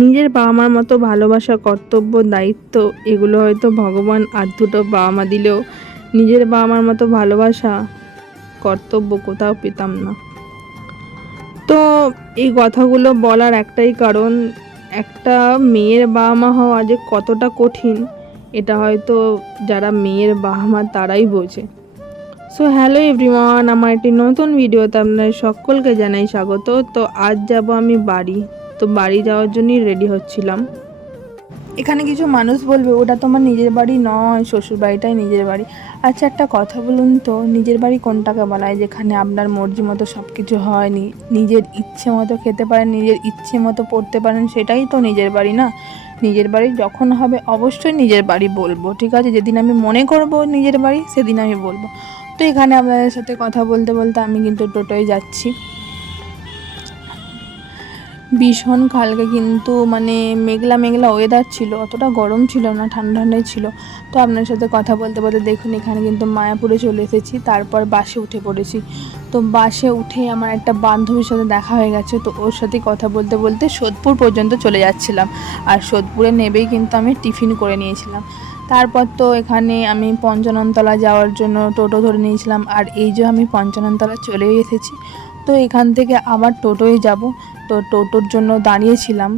নিজের বাবা মার মতো ভালোবাসা, কর্তব্য, দায়িত্ব এগুলো হয়তো ভগবান আর দুটো বাবা মা দিলেও নিজের বাবা মার মতো ভালোবাসা, কর্তব্য কোথাও পেতাম না। তো এই কথাগুলো বলার একটাই কারণ, একটা মেয়ের বাবা মা হওয়া যে কতটা কঠিন এটা হয়তো যারা মেয়ের বাবা মা তারাই বোঝে। সো হ্যালো এভরিওয়ান, আমার একটি নতুন ভিডিওতে আপনাদের সকলকে জানাই স্বাগত। তো আজ যাব আমি বাড়ি। তো বাড়ি যাওয়ার জন্যই রেডি হচ্ছিলাম। এখানে কিছু মানুষ বলবে ওটা তোমার নিজের বাড়ি নয়, শ্বশুর বাড়িটাই নিজের বাড়ি। আচ্ছা একটা কথা বলুন তো, নিজের বাড়ি কোনটাকে বলা হয়? যেখানে আপনার মর্জি মতো সব কিছু হয়, নিজের ইচ্ছে মতো খেতে পারেন, নিজের ইচ্ছে মতো পড়তে পারেন, সেটাই তো নিজের বাড়ি না? নিজের বাড়ি যখন হবে অবশ্যই নিজের বাড়ি বলবো, ঠিক আছে? যেদিন আমি মনে করব নিজের বাড়ি সেদিন আমি বলবো। তো এখানে আপনাদের সাথে কথা বলতে বলতে আমি কিন্তু টোটোয় যাচ্ছি। ভীষণ কালকে কিন্তু মানে মেঘলা মেঘলা ওয়েদার ছিল, অতটা গরম ছিল না, ঠান্ডা ঠান্ডাই ছিল। তো আপনার সাথে কথা বলতে বলতে দেখুন এখানে কিন্তু মায়াপুরে চলে এসেছি, তারপর বাসে উঠে পড়েছি। তো বাসে উঠে আমার একটা বান্ধবীর সাথে দেখা হয়ে গেছে, তো ওর সাথে কথা বলতে বলতে সোদপুর পর্যন্ত চলে যাচ্ছিলাম। আর সোদপুরে নেবেই কিন্তু আমি টিফিন করে নিয়েছিলাম। তারপর তো এখানে আমি পঞ্চাননতলা যাওয়ার জন্য টোটো ধরে নিয়েছিলাম, আর এই যে আমি পঞ্চাননতলা চলেই এসেছি। তো এখান থেকে আবার টোটোয় যাব। তো টোটোর জন্য দাঁড়িয়েছিলাম,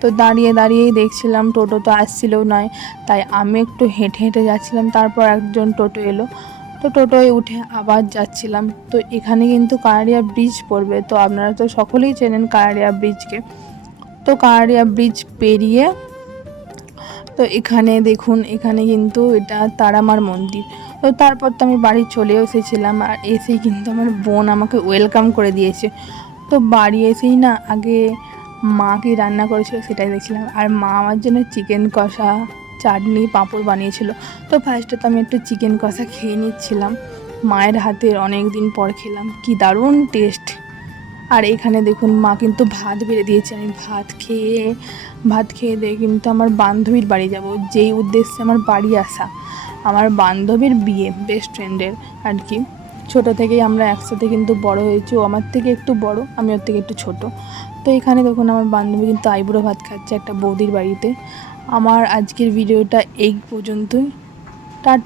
তো দাঁড়িয়েই দেখছিলাম টোটো তো আসছিলও নয়, তাই আমি একটু হেঁটে হেঁটে যাচ্ছিলাম। তারপর একজন টোটো এলো, তো টোটোয় উঠে আবার যাচ্ছিলাম। তো এখানে কিন্তু কানাড়িয়া ব্রিজ পড়বে, তো আপনারা তো সকলেই চেনেন কানাড়িয়া ব্রিজকে। তো কানাড়িয়া ব্রিজ পেরিয়ে তো এখানে দেখুন, এখানে কিন্তু এটা তারামার মন্দির। তো তারপর তো আমি বাড়ি চলেও এসেছিলাম, আর এসেই কিন্তু আমার বোন আমাকে ওয়েলকাম করে দিয়েছে। তো বাড়ি এসেই না আগে মা কি রান্না করেছিল সেটাই দেখছিলাম, আর মা আমার জন্য চিকেন কষা, চাটনি, পাঁপড় বানিয়েছিল। তো ফার্স্টে তো আমি একটু চিকেন কষা খেয়ে নিচ্ছিলাম, মায়ের হাতের অনেক দিন পর খেলাম, কি দারুণ টেস্ট। আর এখানে দেখুন মা কিন্তু ভাত বেড়ে দিয়েছে, আমি ভাত খেয়ে দিয়ে কিন্তু আমার বান্ধবীর বাড়ি যাব, যেই উদ্দেশ্যে আমার বাড়ি আসা। আমার বান্ধবীর বিয়ে, বেস্ট ফ্রেন্ডের আর কি। ছোটো থেকেই আমরা একসাথে কিন্তু বড় হয়েছি, ও আমার থেকে একটু বড়, আমি ওর থেকে একটু ছোট। তো এখানে দেখুন আমার বান্ধবী কিন্তু আইবুড়ো ভাত খাচ্ছে একটা বৌদির বাড়িতে। আমার আজকের ভিডিওটা এই পর্যন্তই। টাটা।